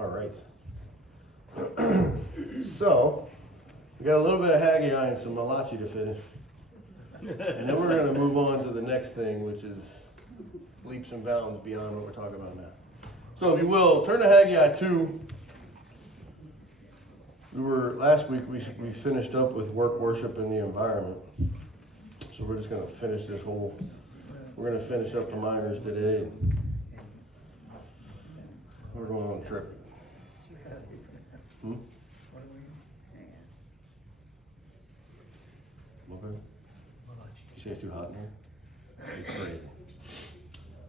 All right. So, we got a little bit of Haggai and some Malachi to finish. And then we're going to move on to the next thing, which is leaps and bounds beyond what we're talking about now. So, if you will, turn to Haggai 2. Last week we finished up with work, worship, and the environment. So we're just going to finish we're going to finish up the minors today. We're going on a trip. Okay. You say it's too hot in here? It's crazy.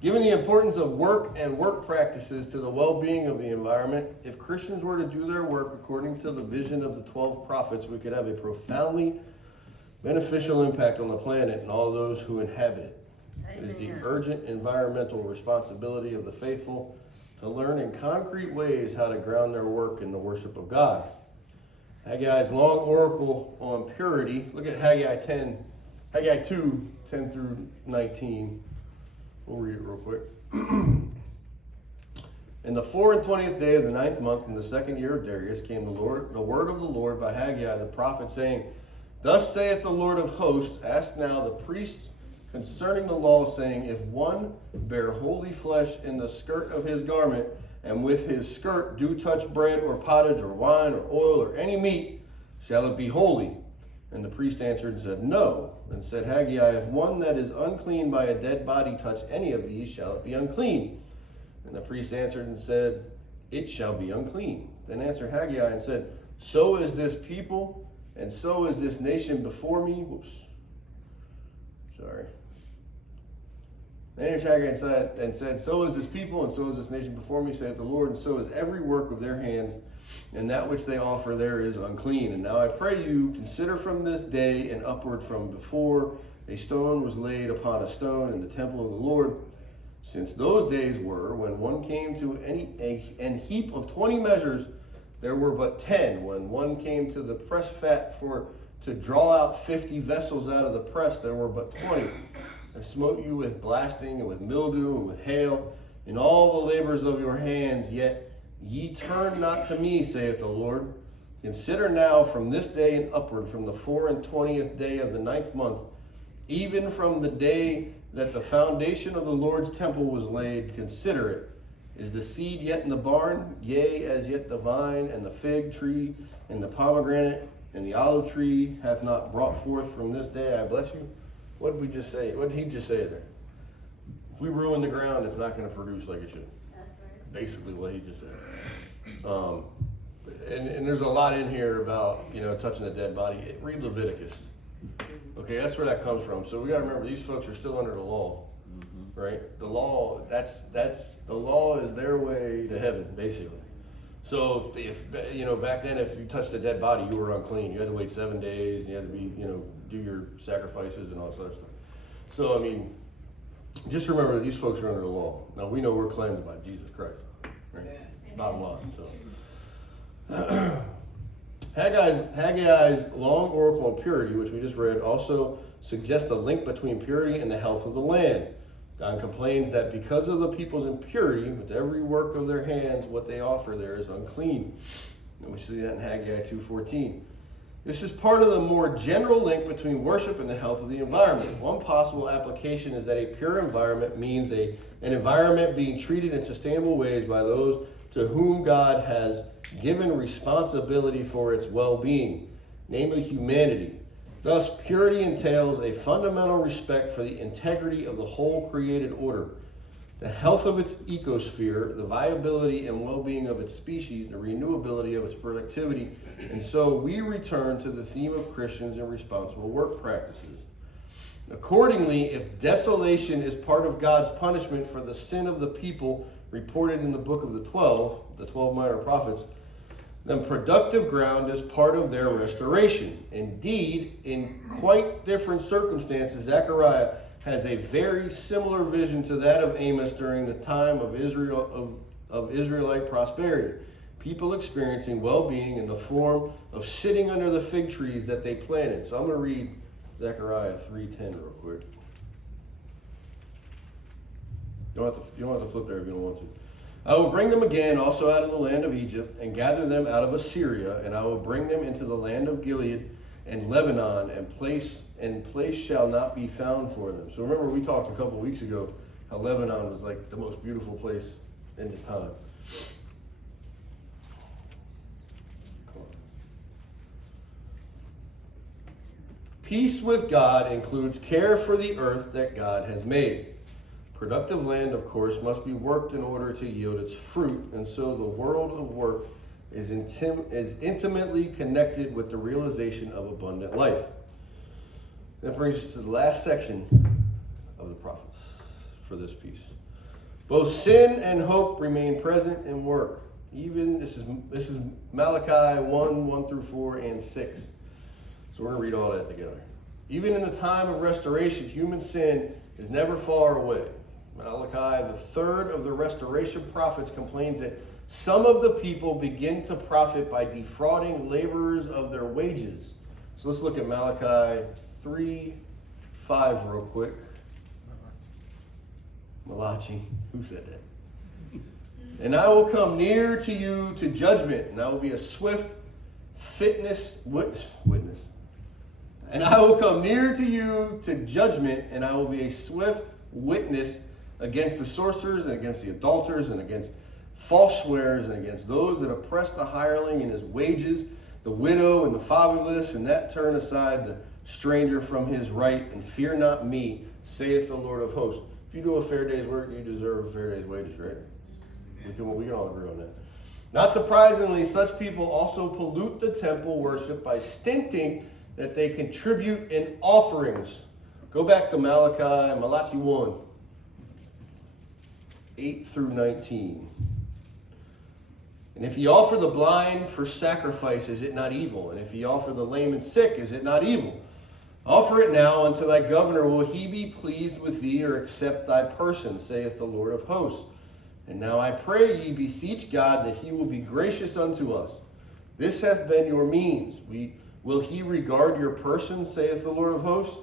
Given the importance of work and work practices to the well-being of the environment, if Christians were to do their work according to the vision of the 12 prophets, we could have a profoundly beneficial impact on the planet and all those who inhabit it. It is the urgent environmental responsibility of the faithful to learn in concrete ways how to ground their work in the worship of God. Haggai's long oracle on purity. Look at Haggai 2, 10 through 19. We'll read it real quick. In the 24th day of the 9th month, in the 2nd year of Darius, came the word of the Lord by Haggai the prophet, saying, Thus saith the Lord of hosts, ask now the priests concerning the law, saying, If one bear holy flesh in the skirt of his garment, and with his skirt do touch bread or pottage or wine or oil or any meat, shall it be holy? And the priest answered and said, No. And said Haggai, If one that is unclean by a dead body touch any of these, shall it be unclean? And the priest answered and said, It shall be unclean. Then answered Haggai and said, So is this people, and so is this nation before me. Then answered Haggai and said, So is this people, and so is this nation before me, saith the Lord, and so is every work of their hands, and that which they offer there is unclean. And now I pray you, consider from this day and upward from before a stone was laid upon a stone in the temple of the Lord, since those days were when one came to an heap of 20 measures, there were but 10. When one came to the press fat to draw out 50 vessels out of the press, there were but 20. I smote you with blasting and with mildew and with hail in all the labors of your hands, yet ye turn not to me, saith the Lord. Consider now from this day and upward, from the 24th day of the 9th month, even from the day that the foundation of the Lord's temple was laid, consider it. Is the seed yet in the barn? Yea, as yet the vine and the fig tree and the pomegranate and the olive tree hath not brought forth from this day, I bless you. What did we just say? What did he just say there? If we ruin the ground, it's not going to produce like it should. That's right. Basically what he just said. And there's a lot in here about, touching a dead body. Read Leviticus. Okay, that's where that comes from. So we got to remember, these folks are still under the law, right? The law, the law is their way to heaven, basically. So if back then, if you touched a dead body, you were unclean. You had to wait 7 days. You had to be, do your sacrifices and all that sort of stuff. So, just remember that these folks are under the law. Now, we know we're cleansed by Jesus Christ, right? Yeah. Bottom line, so. Haggai's long oracle on purity, which we just read, also suggests a link between purity and the health of the land. God complains that because of the people's impurity, with every work of their hands, what they offer there is unclean. And we see that in Haggai 2:14. This is part of the more general link between worship and the health of the environment. One possible application is that a pure environment means an environment being treated in sustainable ways by those to whom God has given responsibility for its well-being, namely humanity. Thus, purity entails a fundamental respect for the integrity of the whole created order, the health of its ecosphere, the viability and well-being of its species, the renewability of its productivity. And so we return to the theme of Christians and responsible work practices. Accordingly, if desolation is part of God's punishment for the sin of the people reported in the book of the 12 minor prophets, then productive ground is part of their restoration. Indeed, in quite different circumstances, Zechariah has a very similar vision to that of Amos during the time of Israelite prosperity. People experiencing well-being in the form of sitting under the fig trees that they planted. So I'm going to read Zechariah 3:10 real quick. You don't have to flip there if you don't want to. I will bring them again also out of the land of Egypt, and gather them out of Assyria, and I will bring them into the land of Gilead and Lebanon, and place shall not be found for them. So remember, we talked a couple of weeks ago how Lebanon was like the most beautiful place in this time. Peace with God includes care for the earth that God has made. Productive land, of course, must be worked in order to yield its fruit, and so the world of work is intimately connected with the realization of abundant life. That brings us to the last section of the prophets for this piece. Both sin and hope remain present in work. Even this is Malachi 1 through 4, and 6. So we're going to read all that together. Even in the time of restoration, human sin is never far away. Malachi, the third of the restoration prophets, complains that some of the people begin to profit by defrauding laborers of their wages. So let's look at Malachi 3:5 real quick. Malachi, who said that? And I will come near to you to judgment, and I will be a swift witness. And I will come near to you to judgment, and I will be a swift witness against the sorcerers, and against the adulterers, and against false swearers, and against those that oppress the hireling in his wages, the widow and the fatherless, and that turn aside the stranger from his right, and fear not me, saith the Lord of hosts. If you do a fair day's work, you deserve a fair day's wages, right? We can all agree on that. Not surprisingly, such people also pollute the temple worship by stinting that they contribute in offerings. Go back to Malachi 1. 8 through 19. And if ye offer the blind for sacrifice, is it not evil? And if ye offer the lame and sick, is it not evil? Offer it now unto thy governor. Will he be pleased with thee, or accept thy person, saith the Lord of hosts? And now I pray ye, beseech God that he will be gracious unto us. This hath been your means. Will he regard your person, saith the Lord of hosts?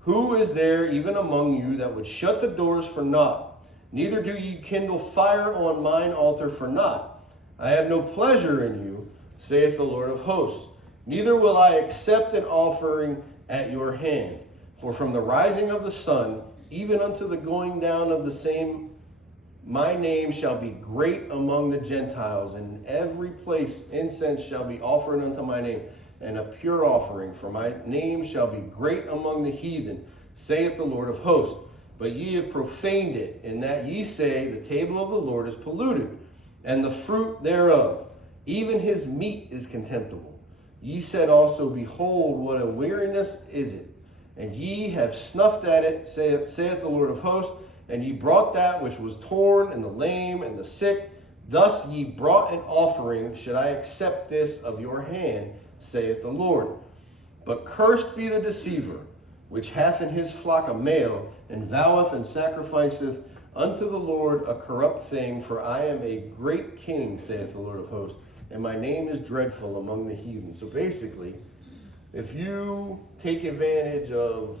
Who is there even among you that would shut the doors for naught? Neither do ye kindle fire on mine altar for naught. I have no pleasure in you, saith the Lord of hosts. Neither will I accept an offering at your hand. For from the rising of the sun, even unto the going down of the same, my name shall be great among the Gentiles. And in every place incense shall be offered unto my name, and a pure offering. For my name shall be great among the heathen, saith the Lord of hosts. But ye have profaned it, in that ye say, the table of the Lord is polluted, and the fruit thereof, even his meat, is contemptible. Ye said also, behold, what a weariness is it! And ye have snuffed at it, saith the Lord of hosts, and ye brought that which was torn, and the lame, and the sick. Thus ye brought an offering. Should I accept this of your hand, saith the Lord? But cursed be the deceiver, which hath in his flock a male, and voweth and sacrificeth unto the Lord a corrupt thing. For I am a great king, saith the Lord of hosts, and my name is dreadful among the heathen. So basically, if you take advantage of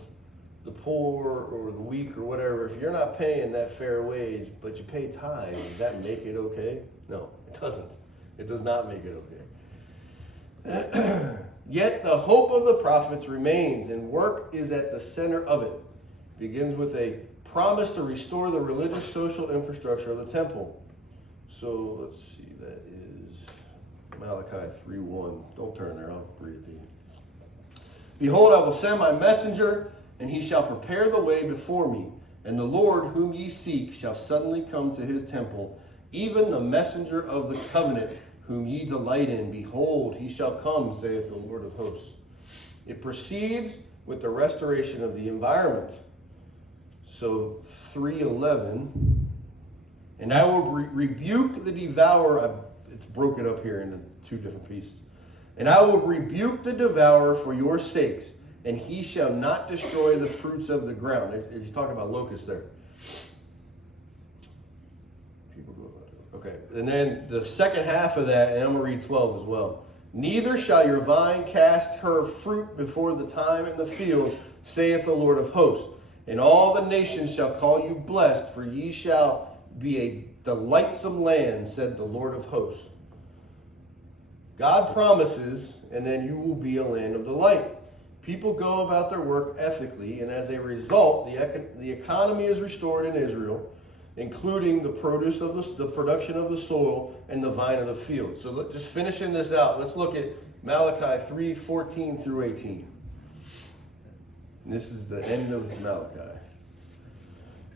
the poor or the weak or whatever, if you're not paying that fair wage, but you pay tithes, does that make it okay? No, it doesn't. It does not make it okay. Yet the hope of the prophets remains, and work is at the center of it. It begins with a promise to restore the religious social infrastructure of the temple. So let's see, that is Malachi 3:1. Don't turn there, I'll read it to you. Behold, I will send my messenger, and he shall prepare the way before me. And the Lord whom ye seek shall suddenly come to his temple, even the messenger of the covenant whom ye delight in. Behold, he shall come, saith the Lord of hosts. It proceeds with the restoration of the environment. So 3:11, and I will rebuke the devourer. It's broken up here into two different pieces. And I will rebuke the devourer for your sakes, and he shall not destroy the fruits of the ground. He's talking about locusts there. Okay, and then the second half of that, and I'm going to read 12 as well. Neither shall your vine cast her fruit before the time in the field, saith the Lord of hosts. And all the nations shall call you blessed, for ye shall be delightsome land, said the Lord of hosts. God promises, and then you will be a land of delight. People go about their work ethically, and as a result, the economy is restored in Israel, including the produce of the production of the soil and the vine of the field. So just finishing this out, let's look at Malachi 3:14 through 18. And this is the end of Malachi.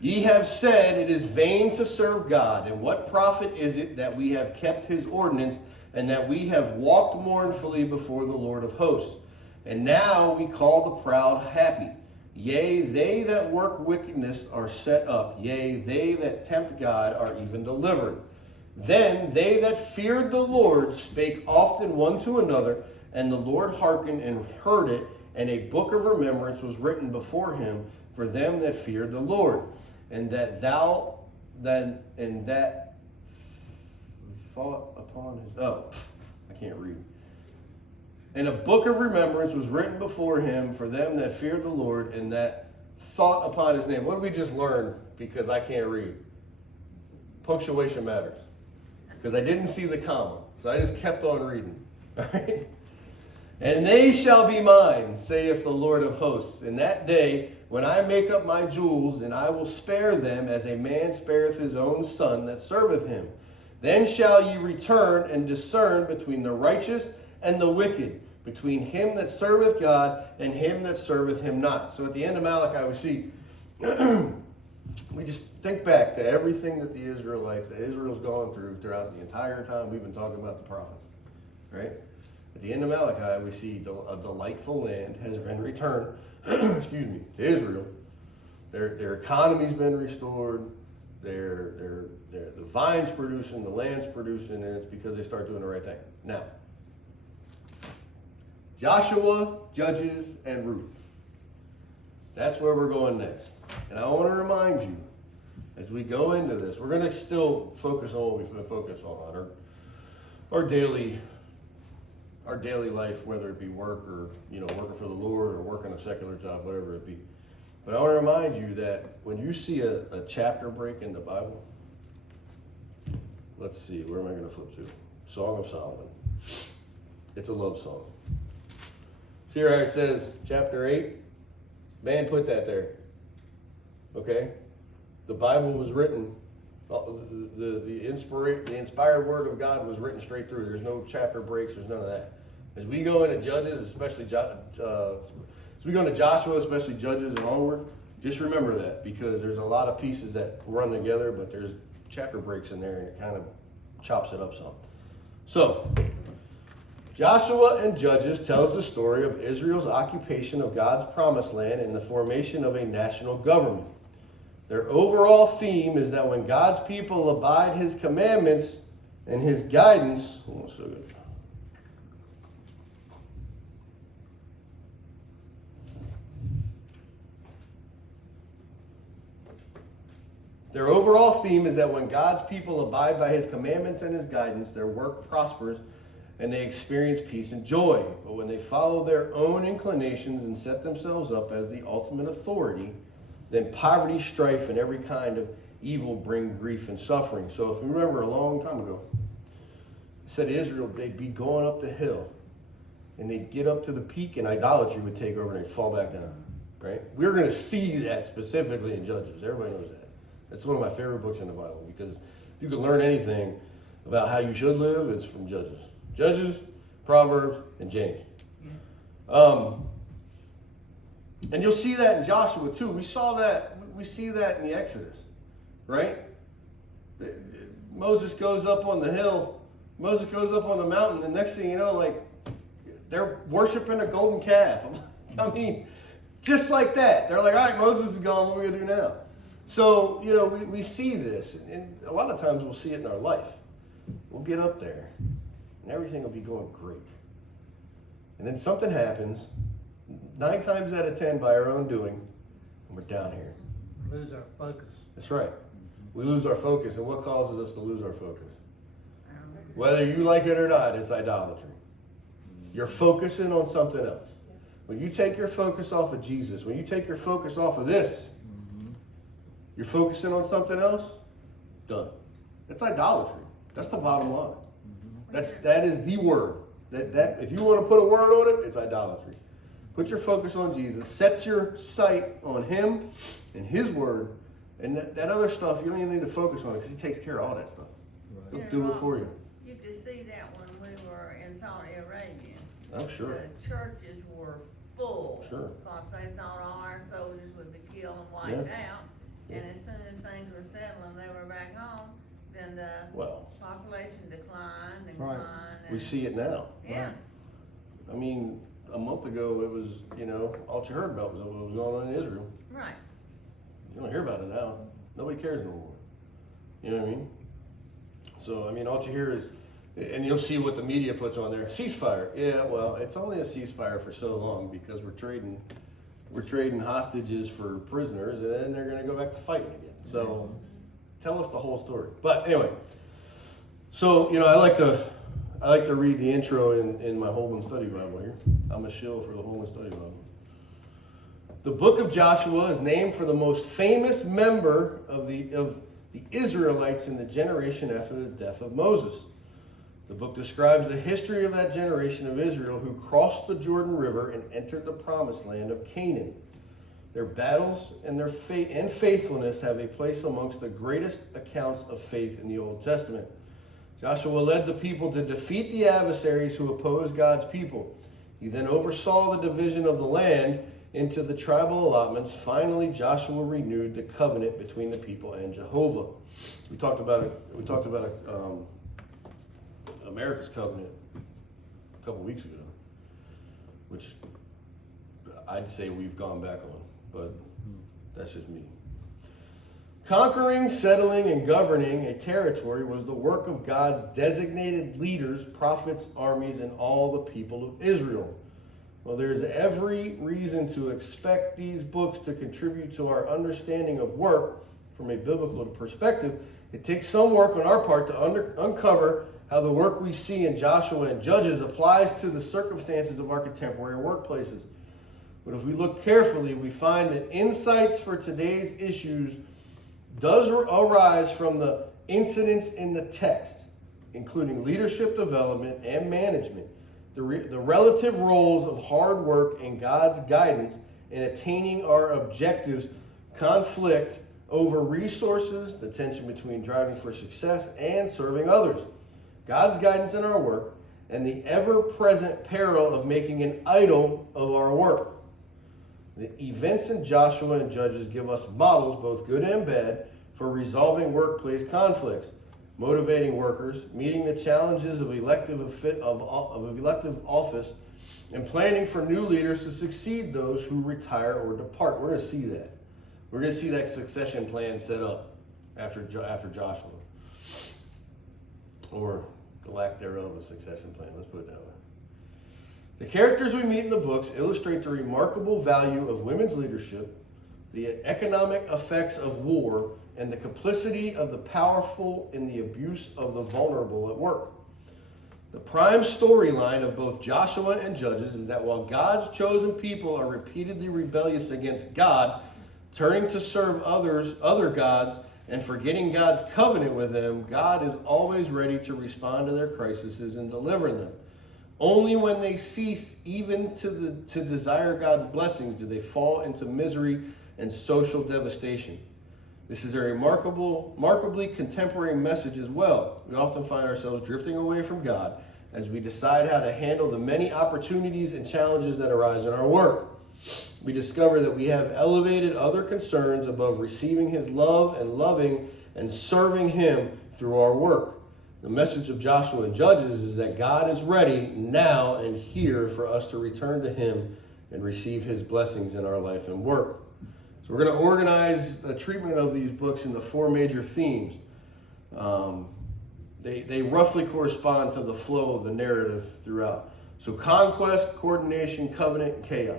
Ye have said, it is vain to serve God, and what profit is it that we have kept his ordinance, and that we have walked mournfully before the Lord of hosts? And now we call the proud happy. Yea, they that work wickedness are set up. Yea, they that tempt God are even delivered. Then they that feared the Lord spake often one to another, and the Lord hearkened and heard it, and a book of remembrance was written before him for them that feared the Lord. And that thou then and that thought upon his I can't read. And a book of remembrance was written before him for them that feared the Lord, and that thought upon his name. What did we just learn? Because I can't read. Punctuation matters. Because I didn't see the comma. So I just kept on reading. Right? And they shall be mine, saith the Lord of hosts, in that day when I make up my jewels, and I will spare them as a man spareth his own son that serveth him. Then shall ye return and discern between the righteous and the wicked, between him that serveth God and him that serveth him not. So at the end of Malachi, we see, we just think back to everything that the Israelites, that Israel's gone through throughout the entire time we've been talking about the prophets, right? At the end of Malachi, we see a delightful land has been returned, excuse me, to Israel. Their economy's been restored. The vine's producing, the land's producing, and it's because they start doing the right thing. Now, Joshua, Judges, and Ruth. That's where we're going next. And I want to remind you, as we go into this, we're going to still focus on what we've been focused on, our daily life, whether it be work or, working for the Lord or working a secular job, whatever it be. But I want to remind you that when you see a chapter break in the Bible, let's see, where am I going to flip to? Song of Solomon. It's a love song. See here it says, chapter 8, man put that there. Okay? The Bible was written, the inspired word of God was written straight through. There's no chapter breaks, there's none of that. As we go into Judges, especially as we go into Joshua, especially Judges and onward, just remember that, because there's a lot of pieces that run together, but there's chapter breaks in there, and it kind of chops it up some. So, Joshua and Judges tells the story of Israel's occupation of God's promised land and the formation of a national government. Their overall theme is that when God's people abide his commandments and his guidance, their overall theme is that when God's people abide by his commandments and his guidance, their work prospers and they experience peace and joy. But when they follow their own inclinations and set themselves up as the ultimate authority, then poverty, strife, and every kind of evil bring grief and suffering. So if you remember a long time ago, it said Israel, they'd be going up the hill, and they'd get up to the peak, and idolatry would take over, and they'd fall back down, right? We're going to see that specifically in Judges. Everybody knows that. That's one of my favorite books in the Bible, because if you can learn anything about how you should live, it's from Judges. Judges, Proverbs, and James. And you'll see that in Joshua too. We see that in the Exodus, right? Moses goes up on the hill. Moses goes up on the mountain, and next thing you know, they're worshiping a golden calf. I mean, just like that. They're like, all right, Moses is gone. What are we going to do now? So, we see this, and a lot of times we'll see it in our life. We'll get up there, and everything will be going great. And then something happens, 9 times out of 10 by our own doing, and we're down here. Lose our focus. That's right. We lose our focus, and what causes us to lose our focus? Whether you like it or not, it's idolatry. You're focusing on something else. When you take your focus off of Jesus, when you take your focus off of this, you're focusing on something else, done. It's idolatry. That's the bottom line. That is the word. That if you want to put a word on it, it's idolatry. Put your focus on Jesus. Set your sight on him and his word. And that other stuff, you don't even need to focus on it because he takes care of all that stuff. He'll do it for you. You could see that when we were in Saudi Arabia. I'm sure. The churches were full. Sure. Because they thought all our soldiers would be killed and wiped out. And as soon as things were settling, they were back home, then the population declined. Right. We see it now. Yeah. Right. I mean, a month ago, it was, all you heard about was what was going on in Israel. Right. You don't hear about it now. Nobody cares no more. You know what I mean? So, I mean, all you hear is, and you'll see what the media puts on there, ceasefire. Yeah, well, it's only a ceasefire for so long because we're trading hostages for prisoners, and then they're going to go back to fighting again. So, tell us the whole story. But anyway, so I like to read the intro in my Holman Study Bible here. I'm a shill for the Holman Study Bible. The book of Joshua is named for the most famous member of the Israelites in the generation after the death of Moses. The book describes the history of that generation of Israel who crossed the Jordan River and entered the promised land of Canaan. Their battles and their faithfulness have a place amongst the greatest accounts of faith in the Old Testament. Joshua led the people to defeat the adversaries who opposed God's people. He then oversaw the division of the land into the tribal allotments. Finally, Joshua renewed the covenant between the people and Jehovah. We talked about it. America's covenant a couple weeks ago, which I'd say we've gone back on, but that's just me. Conquering, settling, and governing a territory was the work of God's designated leaders, prophets, armies, and all the people of Israel. Well, there's every reason to expect these books to contribute to our understanding of work from a biblical perspective. It takes some work on our part to uncover how the work we see in Joshua and Judges applies to the circumstances of our contemporary workplaces. But if we look carefully, we find that insights for today's issues does arise from the incidents in the text, including leadership development and management, the relative roles of hard work and God's guidance in attaining our objectives, conflict over resources, the tension between driving for success and serving others, God's guidance in our work, and the ever-present peril of making an idol of our work. The events in Joshua and Judges give us models, both good and bad, for resolving workplace conflicts, motivating workers, meeting the challenges of elective office, and planning for new leaders to succeed those who retire or depart. We're going to see that. We're going to see that succession plan set up after Joshua, or the lack thereof a succession plan. Let's put it that way. The characters we meet in the books illustrate the remarkable value of women's leadership, the economic effects of war, and the complicity of the powerful in the abuse of the vulnerable at work. The prime storyline of both Joshua and Judges is that while God's chosen people are repeatedly rebellious against God, turning to serve other gods, and forgetting God's covenant with them, God is always ready to respond to their crises and deliver them. Only when they cease even to desire God's blessings do they fall into misery and social devastation. This is a remarkably contemporary message as well. We often find ourselves drifting away from God as we decide how to handle the many opportunities and challenges that arise in our work. We discover that we have elevated other concerns above receiving His love and loving and serving Him through our work. The message of Joshua and Judges is that God is ready now and here for us to return to Him and receive His blessings in our life and work. So we're going to organize the treatment of these books into 4 major themes. They roughly correspond to the flow of the narrative throughout. So conquest, coordination, covenant, and chaos.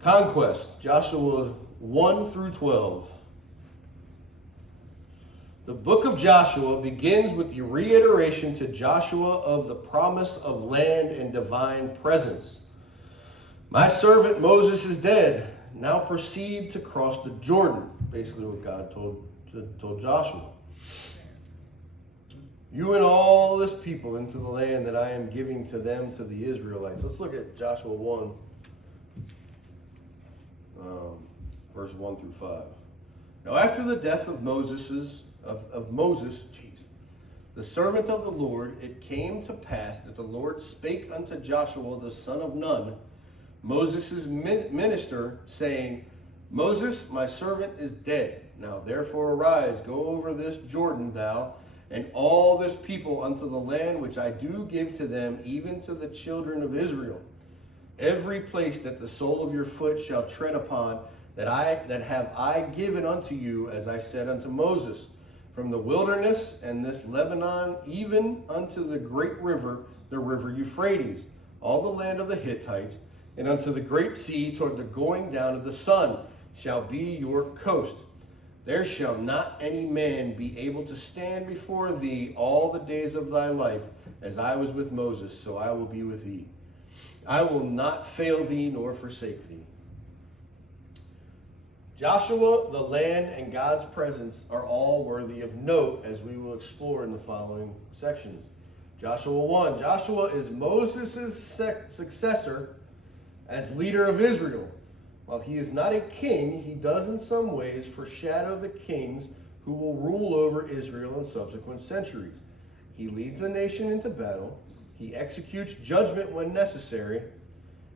Conquest, Joshua 1 through 12. The book of Joshua begins with the reiteration to Joshua of the promise of land and divine presence. My servant Moses is dead. Now proceed to cross the Jordan. Basically what God told Joshua. you and all this people into the land that I am giving to them, to the Israelites. Let's look at Joshua 1, verse 1 through 5. Now after the death of Moses, the servant of the Lord, it came to pass that the Lord spake unto Joshua the son of Nun, Moses' minister, saying, Moses, my servant, is dead. Now therefore arise, go over this Jordan, thou and all this people unto the land which I do give to them, even to the children of Israel. Every place that the sole of your foot shall tread upon, that have I given unto you, as I said unto Moses, from the wilderness and this Lebanon, even unto the great river, the river Euphrates, all the land of the Hittites, and unto the great sea toward the going down of the sun, shall be your coast. There shall not any man be able to stand before thee all the days of thy life. As I was with Moses, so I will be with thee. I will not fail thee nor forsake thee. Joshua, the land, and God's presence are all worthy of note, as we will explore in the following sections. Joshua 1. Joshua is Moses' successor as leader of Israel. While he is not a king, he does in some ways foreshadow the kings who will rule over Israel in subsequent centuries. He leads the nation into battle, he executes judgment when necessary,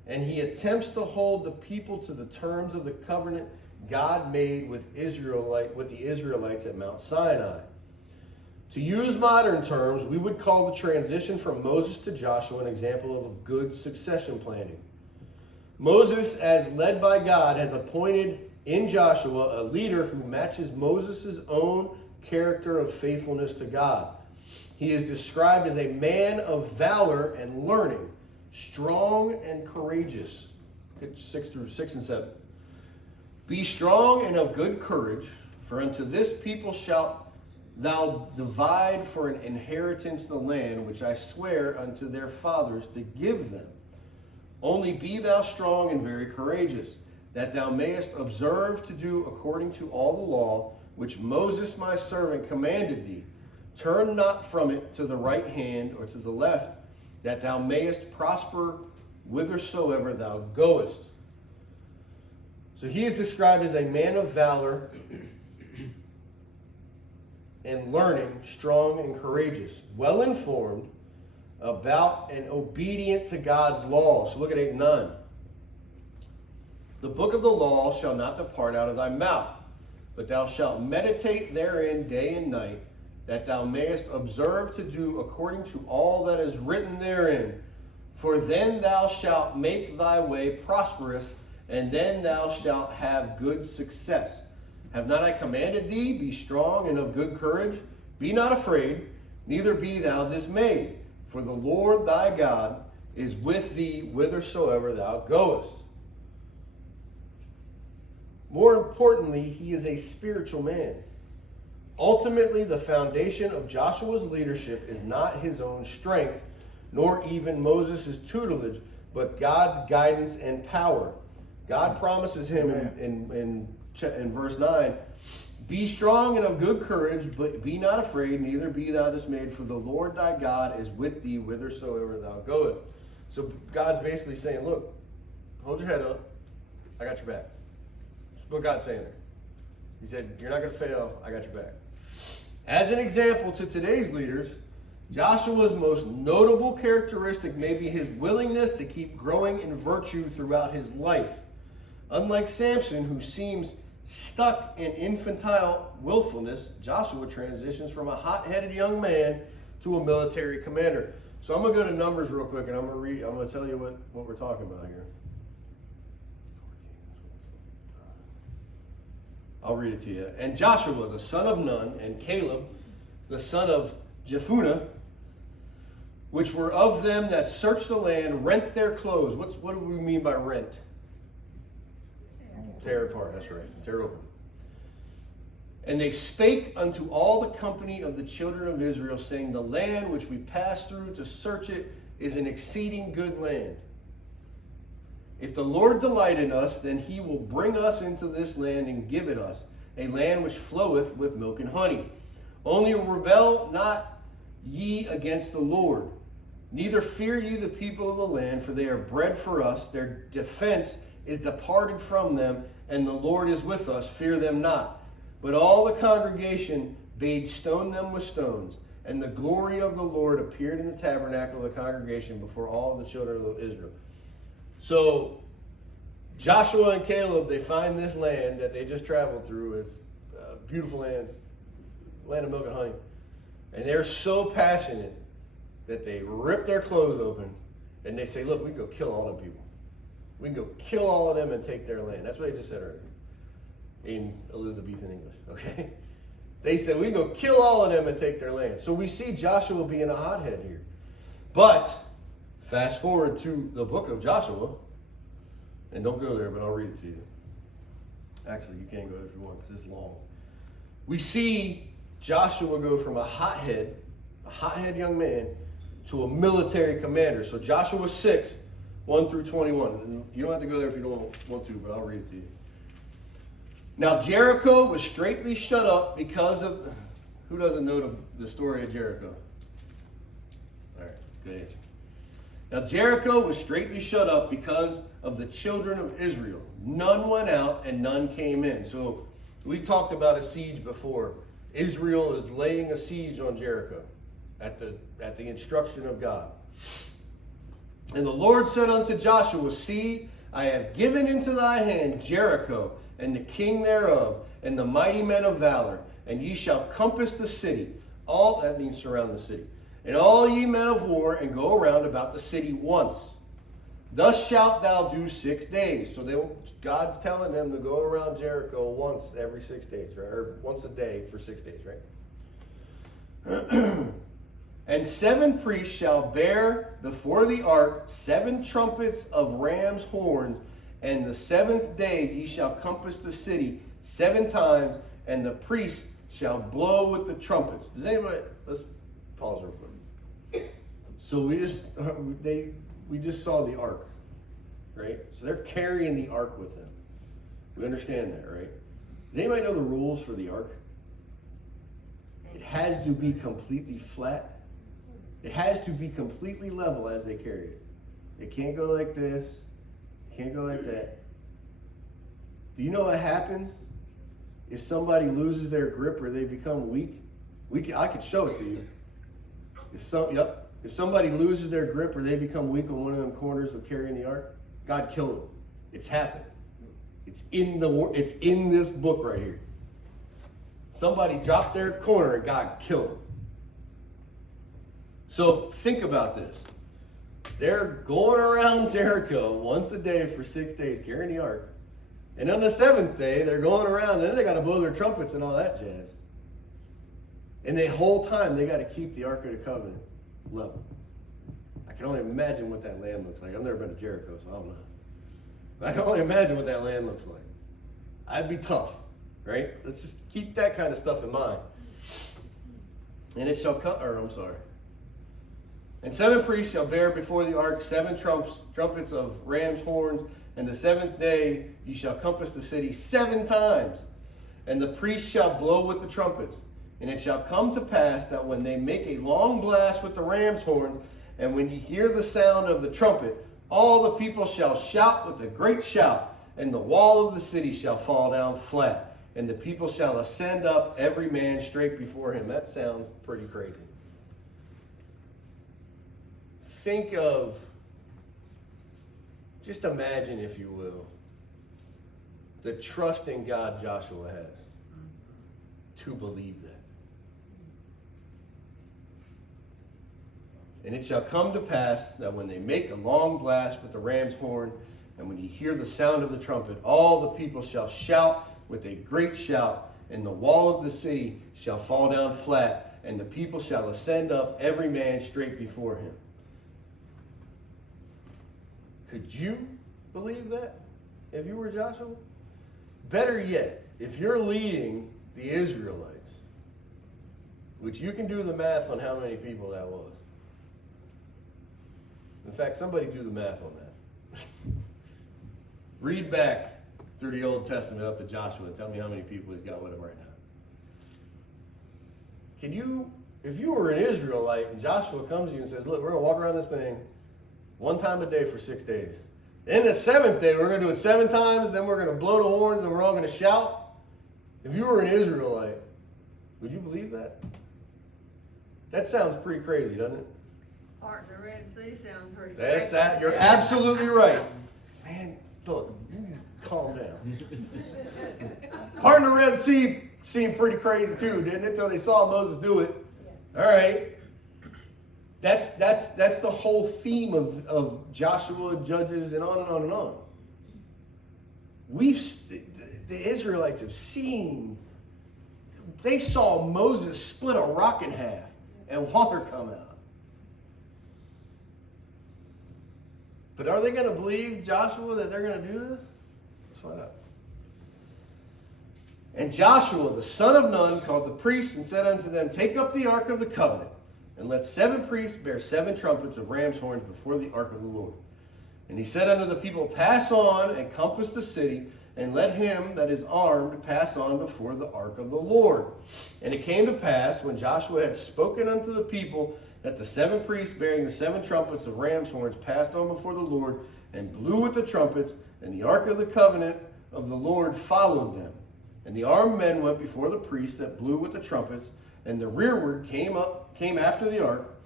and he attempts to hold the people to the terms of the covenant God made with the Israelites at Mount Sinai. To use modern terms, we would call the transition from Moses to Joshua an example of a good succession planning. Moses, as led by God, has appointed in Joshua a leader who matches Moses' own character of faithfulness to God. He is described as a man of valor and learning, strong and courageous. 6 and 7. Be strong and of good courage, for unto this people shalt thou divide for an inheritance the land which I swear unto their fathers to give them. Only be thou strong and very courageous, that thou mayest observe to do according to all the law which Moses my servant commanded thee. Turn not from it to the right hand or to the left, that thou mayest prosper whithersoever thou goest. So he is described as a man of valor and learning, strong and courageous, well informed about and obedient to God's law. So look at 8:9. The book of the law shall not depart out of thy mouth, but thou shalt meditate therein day and night, that thou mayest observe to do according to all that is written therein. For then thou shalt make thy way prosperous, and then thou shalt have good success. Have not I commanded thee? Be strong and of good courage. Be not afraid, neither be thou dismayed. For the Lord thy God is with thee whithersoever thou goest. More importantly, he is a spiritual man. Ultimately, the foundation of Joshua's leadership is not his own strength, nor even Moses' tutelage, but God's guidance and power. God promises him in verse 9, be strong and of good courage, but be not afraid, neither be thou dismayed, for the Lord thy God is with thee whithersoever thou goest. So God's basically saying, look, hold your head up. I got your back. That's what God's saying there. He said, you're not going to fail. I got your back. As an example to today's leaders, Joshua's most notable characteristic may be his willingness to keep growing in virtue throughout his life. Unlike Samson, who seems stuck in infantile willfulness, Joshua transitions from a hot-headed young man to a military commander. So I'm going to go to Numbers real quick, and I'm going to tell you what we're talking about here. I'll read it to you. And Joshua, the son of Nun, and Caleb, the son of Jephunneh, which were of them that searched the land, rent their clothes. What do we mean by rent? Tear apart, that's right. Tear open. And they spake unto all the company of the children of Israel, saying, the land which we passed through to search it is an exceeding good land. If the Lord delight in us, then he will bring us into this land and give it us, a land which floweth with milk and honey. Only rebel not ye against the Lord. Neither fear ye the people of the land, for they are bread for us. Their defense is departed from them, and the Lord is with us. Fear them not. But all the congregation bade stone them with stones. And the glory of the Lord appeared in the tabernacle of the congregation before all the children of Israel. So Joshua and Caleb, they find this land that they just traveled through. It's a beautiful land, land of milk and honey. And they're so passionate that they rip their clothes open and they say, look, we can go kill all them people. We can go kill all of them and take their land. That's what they just said earlier in Elizabethan English, okay? They said, we can go kill all of them and take their land. So we see Joshua being a hothead here. But fast forward to the book of Joshua, and don't go there, but I'll read it to you. Actually, you can go if you want because it's long. We see Joshua go from a hothead young man, to a military commander. So Joshua 6, 1 through 21. And you don't have to go there if you don't want to, but I'll read it to you. Now Jericho was straitly shut up because of... Who doesn't know the story of Jericho? All right, good answer. Now Jericho was straitly shut up because of the children of Israel. None went out and none came in. So we've talked about a siege before. Israel is laying a siege on Jericho at the instruction of God. And the Lord said unto Joshua, see, I have given into thy hand Jericho, and the king thereof, and the mighty men of valor, and ye shall compass the city. All, that means surround the city. And all ye men of war, and go around about the city once. Thus shalt thou do 6 days. So God's telling them to go around Jericho once every 6 days, right? Or once a day for 6 days, right? And 7 priests shall bear before the ark 7 trumpets of ram's horns, and the 7th day ye shall compass the city 7 times, and the priests shall blow with the trumpets. Does anybody? Let's pause real quick. So we just saw the ark, right? So they're carrying the ark with them. We understand that, right? Does anybody know the rules for the ark? It has to be completely flat. It has to be completely level as they carry it. It can't go like this. It can't go like that. Do you know what happens if somebody loses their grip or they become weak? I could show it to you. If somebody loses their grip or they become weak on one of them corners of carrying the ark, God killed them. It's happened. It's in this book right here. Somebody dropped their corner and God killed them. So think about this. They're going around Jericho once a day for 6 days carrying the ark. And on the 7th day, they're going around and then they got to blow their trumpets and all that jazz. And the whole time, they got to keep the Ark of the Covenant level. I can only imagine what that land looks like. I've never been to Jericho, so I don't know. But I can only imagine what that land looks like. I'd be tough, right? Let's just keep that kind of stuff in mind. And it shall come, And 7 priests shall bear before the ark 7 trumpets of ram's horns, and the 7th day ye shall compass the city 7 times. And the priests shall blow with the trumpets. And it shall come to pass that when they make a long blast with the ram's horns, and when ye hear the sound of the trumpet, all the people shall shout with a great shout, and the wall of the city shall fall down flat, and the people shall ascend up every man straight before him. That sounds pretty crazy. Think of, just imagine, if you will, the trust in God Joshua has to believe that. And it shall come to pass that when they make a long blast with the ram's horn, and when you hear the sound of the trumpet, all the people shall shout with a great shout, and the wall of the city shall fall down flat, and the people shall ascend up every man straight before him. Could you believe that if you were Joshua? Better yet, if you're leading the Israelites, which you can do the math on how many people that was. In fact, somebody do the math on that. Read back through the Old Testament up to Joshua and tell me how many people he's got with him right now. Can you if you were an Israelite and Joshua comes to you and says, look, we're going to walk around this thing one time a day for 6 days. Then the seventh day, we're going to do it 7 times. Then we're going to blow the horns and we're all going to shout. If you were an Israelite, would you believe that? That sounds pretty crazy, doesn't it? Part of the Red Sea sounds pretty That's crazy. that. You're absolutely right. Man, look, you calm down. Parting the Red Sea seemed pretty crazy too, didn't it? Until they saw Moses do it. All right. That's the whole theme of Joshua, Judges, and on and on and on. The Israelites have seen, they saw Moses split a rock in half and water come out. But are they going to believe Joshua that they're going to do this? Let's find out. And Joshua, the son of Nun, called the priests and said unto them, take up the ark of the covenant, and let 7 priests bear 7 trumpets of ram's horns before the ark of the Lord. And he said unto the people, pass on and compass the city, and let him that is armed pass on before the ark of the Lord. And it came to pass, when Joshua had spoken unto the people, that the 7 priests bearing the 7 trumpets of ram's horns passed on before the Lord, and blew with the trumpets, and the ark of the covenant of the Lord followed them. And the armed men went before the priests that blew with the trumpets, and the rearward came after the ark,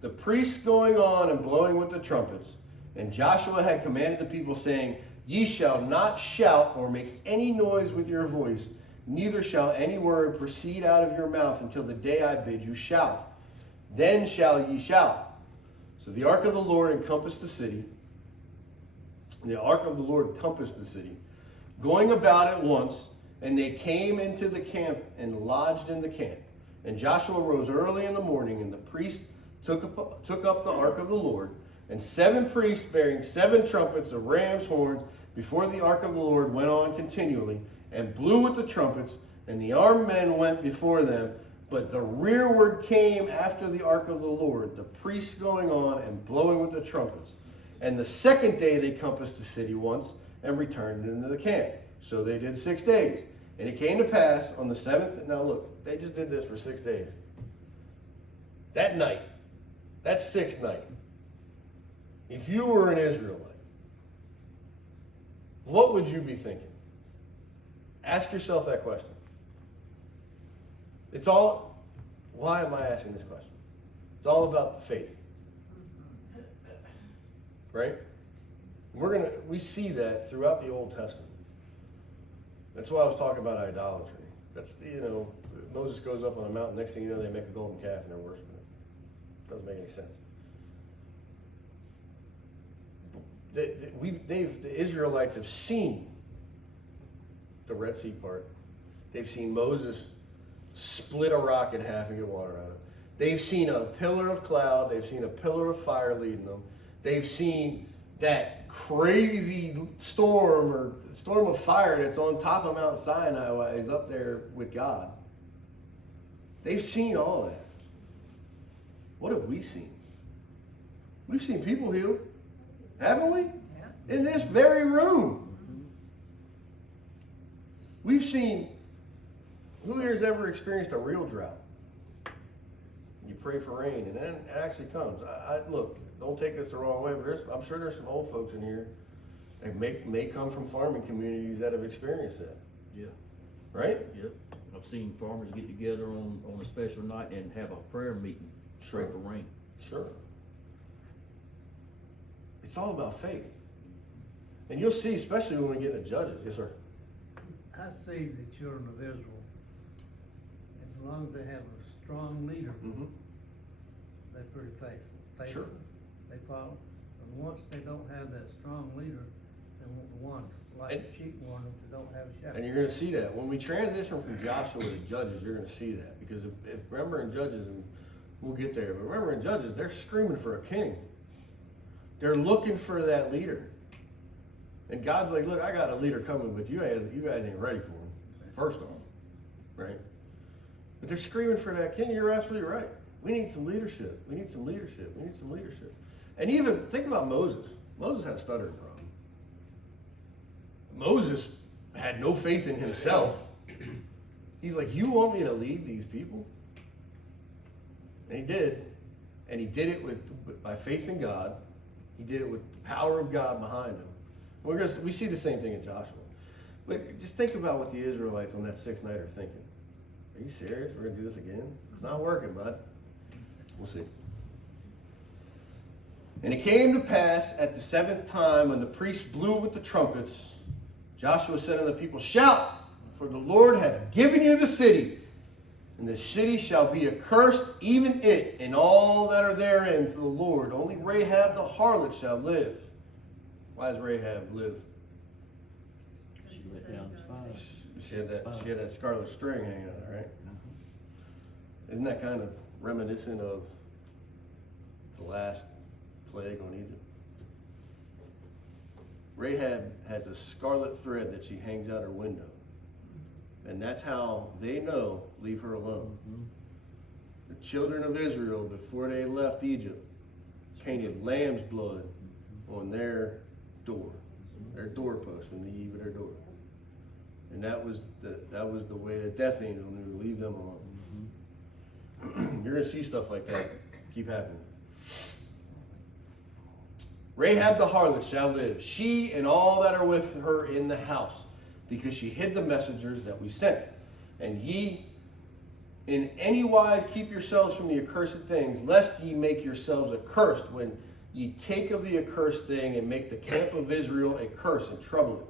the priests going on and blowing with the trumpets. And Joshua had commanded the people, saying, ye shall not shout or make any noise with your voice, neither shall any word proceed out of your mouth until the day I bid you shout. Then shall ye shout. So the ark of the Lord encompassed the city. The ark of the Lord compassed the city, going about it once, and they came into the camp and lodged in the camp. And Joshua rose early in the morning, and the priests took up the ark of the Lord, and 7 priests bearing 7 trumpets of ram's horns before the ark of the Lord went on continually, and blew with the trumpets, and the armed men went before them. But the rearward came after the ark of the Lord, the priests going on and blowing with the trumpets. And the second day they compassed the city once, and returned into the camp. So they did 6 days. And it came to pass on the 7th, now look, they just did this for 6 days. That night, that 6th night, if you were an Israelite, what would you be thinking? Ask yourself that question. Why am I asking this question? It's all about faith. Right? We see that throughout the Old Testament. That's why I was talking about idolatry. That's, Moses goes up on a mountain, next thing you know, they make a golden calf and they're worshiping it. Doesn't make any sense. The Israelites have seen the Red Sea part. They've seen Moses split a rock in half and get water out of it. They've seen a pillar of cloud. They've seen a pillar of fire leading them. They've seen that crazy storm of fire that's on top of Mount Sinai while he's up there with God. They've seen all that. What have we seen? We've seen people healed, haven't we? Yeah. In this very room. We've seen, who here's ever experienced a real drought? You pray for rain, and then it actually comes. Look, don't take this the wrong way, but I'm sure there's some old folks in here that may come from farming communities that have experienced that. Yeah. Right? Yep. I've seen farmers get together on a special night and have a prayer meeting. Sure. Pray for rain. Sure. It's all about faith. And you'll see, especially when we get into Judges. Yes, sir. I see the children of Israel, as long as they have a strong leader, they're pretty faithful. Sure. They follow. And once they don't have that strong leader, they won't wander. Like sheep wander if they don't have a shepherd. And you're going to see that. When we transition from Joshua to Judges, you're going to see that. Because if remember in Judges, and we'll get there, but remember in Judges, they're screaming for a king. They're looking for that leader. And God's like, look, I got a leader coming, but you guys ain't ready for him, first off, right? But they're screaming for that king. You're absolutely right. We need some leadership. We need some leadership. We need some leadership. And even, think about Moses. Moses had a stuttering problem. Moses had no faith in himself. He's like, you want me to lead these people? And he did. And he did it by faith in God. He did it with the power of God behind him. We see the same thing in Joshua. But just think about what the Israelites on that sixth night are thinking. Are you serious? We're going to do this again? It's not working, bud. We'll see. And it came to pass at the seventh time when the priests blew with the trumpets, Joshua said unto the people, shout, for the Lord hath given you the city, and the city shall be accursed, even it and all that are therein, to the Lord. Only Rahab the harlot shall live. Why does Rahab live? She let down the spies. She had that scarlet string hanging on her, right? Isn't that kind of reminiscent of the last plague on Egypt? Rahab has a scarlet thread that she hangs out her window. And that's how they know, leave her alone. Mm-hmm. The children of Israel, before they left Egypt, painted lamb's blood on their door, their doorpost, from the eave of their door. And that was the way the death angel knew to leave them alone. Mm-hmm. You're going to see stuff like that keep happening. Rahab the harlot shall live, she and all that are with her in the house, because she hid the messengers that we sent. And ye in any wise keep yourselves from the accursed things, lest ye make yourselves accursed when ye take of the accursed thing and make the camp of Israel a curse and trouble it.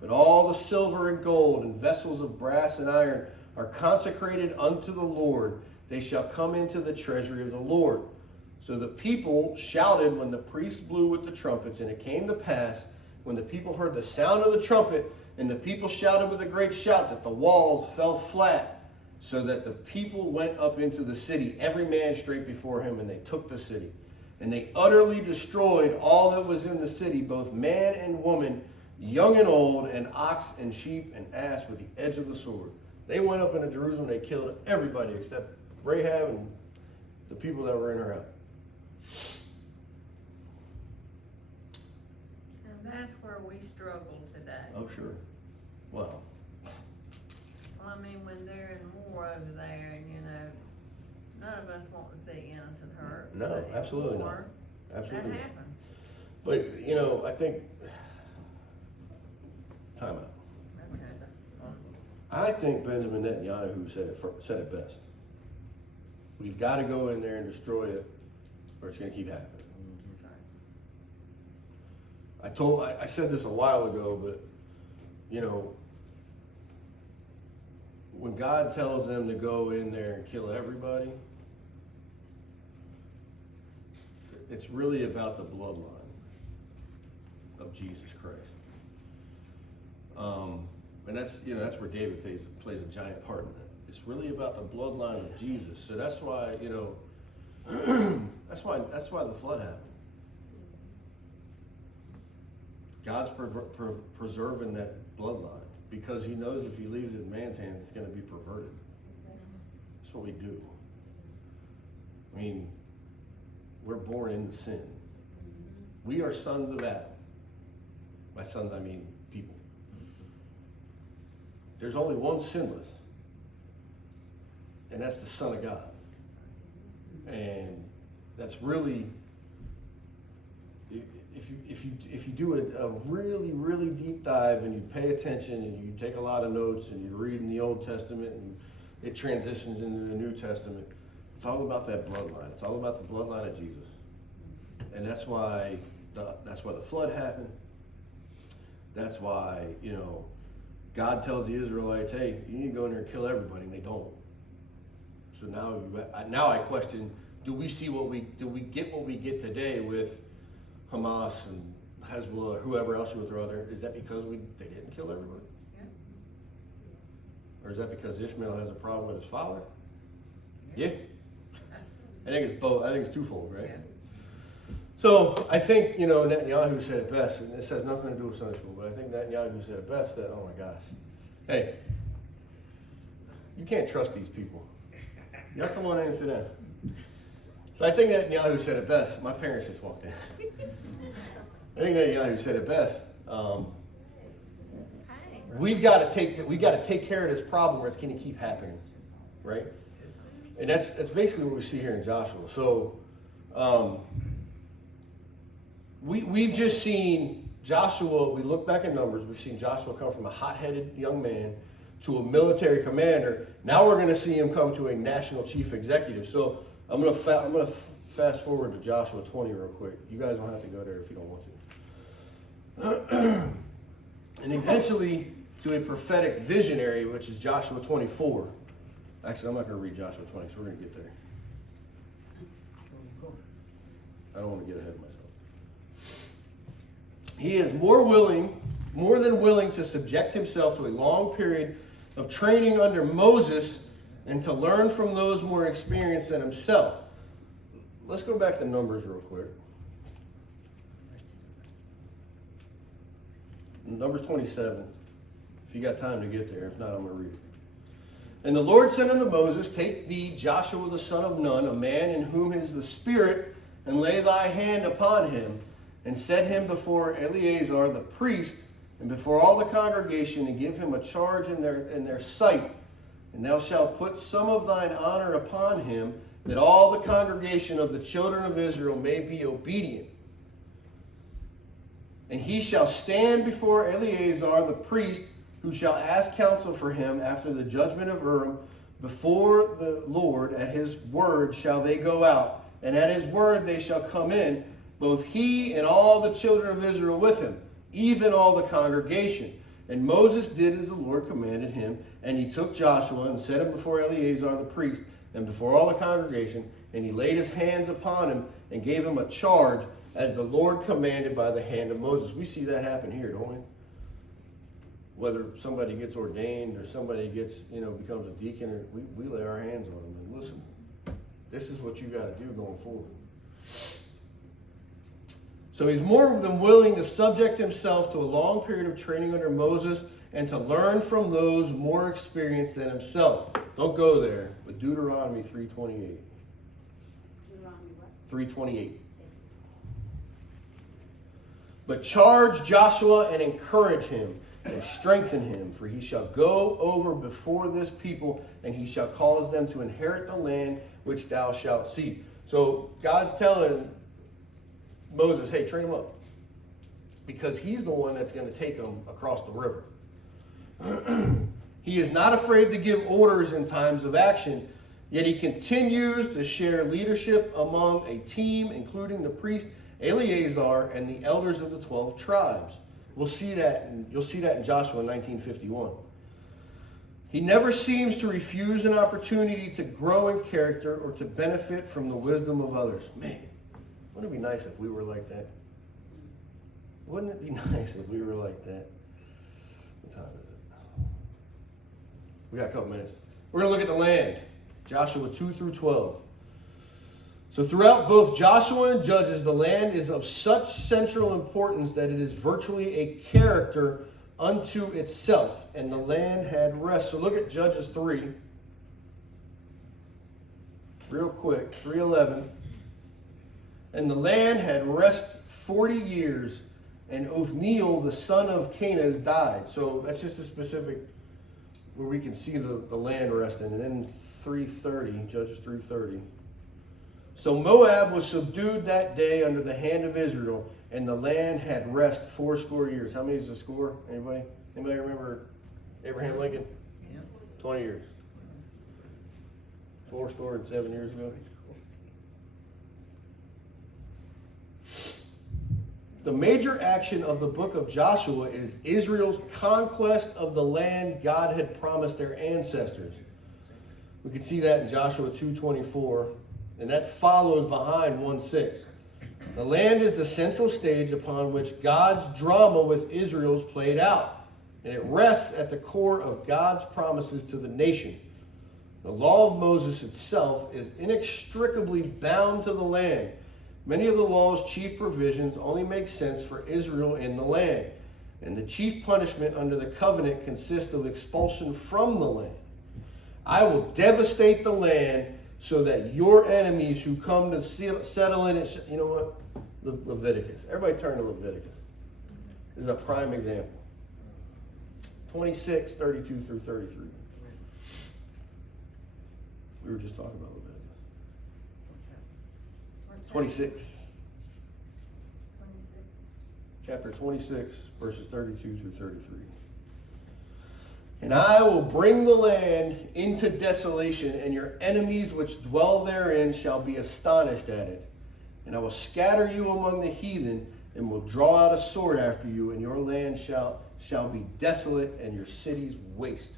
But all the silver and gold and vessels of brass and iron are consecrated unto the Lord. They shall come into the treasury of the Lord. So the people shouted when the priests blew with the trumpets, and it came to pass, when the people heard the sound of the trumpet, and the people shouted with a great shout, that the walls fell flat, so that the people went up into the city, every man straight before him, and they took the city. And they utterly destroyed all that was in the city, both man and woman, young and old, and ox and sheep and ass, with the edge of the sword. They went up into Jerusalem, they killed everybody except Rahab and the people that were in her house. And that's where we struggle today. Oh, sure. Well, I mean, when they're in war over there, and none of us want to see innocent hurt. No, but in absolutely not. war, Absolutely that not. happens. But, I think, time out. Okay. I think Benjamin Netanyahu said it best. We've got to go in there and destroy it, or it's going to keep happening. I said this a while ago, but when God tells them to go in there and kill everybody, it's really about the bloodline of Jesus Christ. And that's where David plays a giant part in it. It's really about the bloodline of Jesus. So that's why, that's why the flood happened. God's preserving that bloodline, because he knows if he leaves it in man's hands, it's going to be perverted. That's what we do. I mean, we're born into sin. We are sons of Adam. By sons, I mean people. There's only one sinless, and that's the Son of God. And that's really, if you do a really, really deep dive and you pay attention and you take a lot of notes and you read in the Old Testament and it transitions into the New Testament, it's all about that bloodline. It's all about the bloodline of Jesus. And that's why the flood happened. That's why, God tells the Israelites, hey, you need to go in there and kill everybody, and they don't. So now I question, do we get what we get today with Hamas and Hezbollah, or whoever else you would throw out there? Is that because they didn't kill everybody? Yeah. Or is that because Ishmael has a problem with his father? Yeah. I think it's both. I think it's twofold, right? Yeah. So I think, Netanyahu said it best, and this has nothing to do with Sunday school, but I think Netanyahu said it best that, oh my gosh, hey, you can't trust these people. Y'all come on in and sit down. So I think Netanyahu said it best. My parents just walked in. I think Netanyahu said it best. We've got to take care of this problem, or it's going to keep happening, right? And that's basically what we see here in Joshua. So we've just seen Joshua, we look back at Numbers, we've seen Joshua come from a hot-headed young man to a military commander. Now we're going to see him come to a national chief executive. So I'm going to fast forward to Joshua 20 real quick. You guys don't have to go there if you don't want to. And eventually to a prophetic visionary, which is Joshua 24. Actually, I'm not going to read Joshua 20, so we're going to get there. I don't want to get ahead of myself. He is more than willing to subject himself to a long period of training under Moses and to learn from those more experienced than himself. Let's go back to Numbers real quick. Numbers 27. If you got time to get there. If not, I'm going to read it. And the Lord said unto Moses, Take thee Joshua the son of Nun, a man in whom is the Spirit, and lay thy hand upon him, and set him before Eleazar the priest, and before all the congregation, and give him a charge in their sight. And thou shalt put some of thine honor upon him, that all the congregation of the children of Israel may be obedient. And he shall stand before Eleazar the priest, who shall ask counsel for him after the judgment of Urim. Before the Lord at his word shall they go out, and at his word they shall come in, both he and all the children of Israel with him, even all the congregation. And Moses did as the Lord commanded him, and he took Joshua and set him before Eleazar the priest, and before all the congregation, and he laid his hands upon him, and gave him a charge, as the Lord commanded by the hand of Moses. We see that happen here, don't we? Whether somebody gets ordained or somebody gets, becomes a deacon, or we lay our hands on them and listen, this is what you got to do going forward. So he's more than willing to subject himself to a long period of training under Moses and to learn from those more experienced than himself. Don't go there, but Deuteronomy 3:28. Deuteronomy what? 3:28. But charge Joshua and encourage him and strengthen him, for he shall go over before this people, and he shall cause them to inherit the land which thou shalt see. So God's telling Moses, hey, train him up, because he's the one that's going to take them across the river. He is not afraid to give orders in times of action, yet he continues to share leadership among a team, including the priest Eleazar and the elders of the 12 tribes. We'll see that, and you'll see that in Joshua 19:51. He never seems to refuse an opportunity to grow in character or to benefit from the wisdom of others. Man, wouldn't it be nice if we were like that? Wouldn't it be nice if we were like that? What time is it? We got a couple minutes. We're going to look at the land. Joshua 2-12. So throughout both Joshua and Judges, the land is of such central importance that it is virtually a character unto itself, and the land had rest. So look at Judges 3. Real quick, 3:11. And the land had rest 40 years, and Othniel, the son of Kenaz, died. So that's just a specific where we can see the land resting. And then 3:30, Judges 3:30. So Moab was subdued that day under the hand of Israel, and the land had rest 80 years. How many is the score? Anybody? Anybody remember Abraham Lincoln? Yeah. 20 years. 7 years ago. The major action of the book of Joshua is Israel's conquest of the land God had promised their ancestors. We can see that in Joshua 2:24. And that follows behind 1:6. The land is the central stage upon which God's drama with Israel is played out. And it rests at the core of God's promises to the nation. The law of Moses itself is inextricably bound to the land. Many of the law's chief provisions only make sense for Israel in the land. And the chief punishment under the covenant consists of expulsion from the land. I will devastate the land so that your enemies who come to settle in it, you know what? Leviticus. Everybody turn to Leviticus. This is a prime example. 26:32-33. We were just talking about Leviticus. What chapter? 26. 26. Chapter 26, verses 32 through 33. And I will bring the land into desolation, and your enemies which dwell therein shall be astonished at it. And I will scatter you among the heathen, and will draw out a sword after you, and your land shall be desolate, and your cities waste.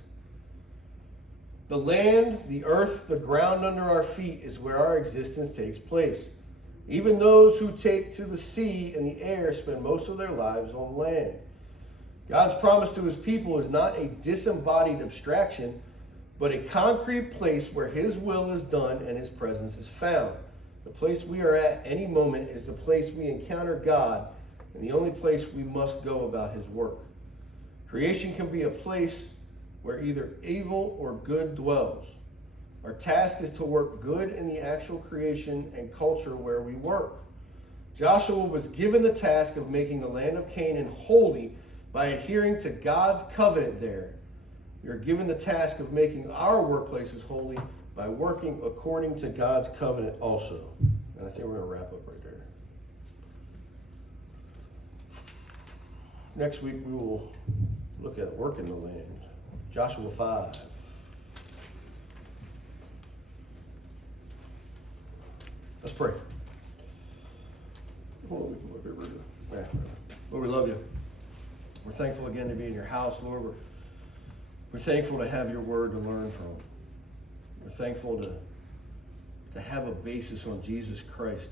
The land, the earth, the ground under our feet is where our existence takes place. Even those who take to the sea and the air spend most of their lives on land. God's promise to his people is not a disembodied abstraction, but a concrete place where his will is done and his presence is found. The place we are at any moment is the place we encounter God, and the only place we must go about his work. Creation can be a place where either evil or good dwells. Our task is to work good in the actual creation and culture where we work. Joshua was given the task of making the land of Canaan holy by adhering to God's covenant there. We are given the task of making our workplaces holy by working according to God's covenant also. And I think we're going to wrap up right there. Next week we will look at work in the land. Joshua 5. Let's pray. Lord, we love you. We're thankful again to be in your house, Lord. We're thankful to have your word to learn from. We're thankful to have a basis on Jesus Christ,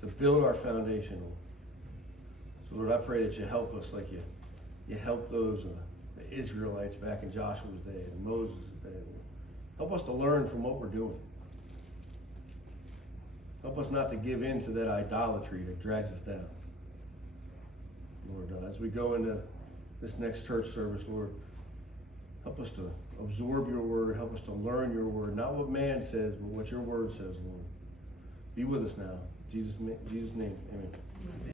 to build our foundation on. So Lord, I pray that you help us like you helped those the Israelites back in Joshua's day and Moses' day. Lord. Help us to learn from what we're doing. Help us not to give in to that idolatry that drags us down. Lord, as we go into this next church service, Lord, help us to absorb your word. Help us to learn your word. Not what man says, but what your word says, Lord. Be with us now. In Jesus' name, amen.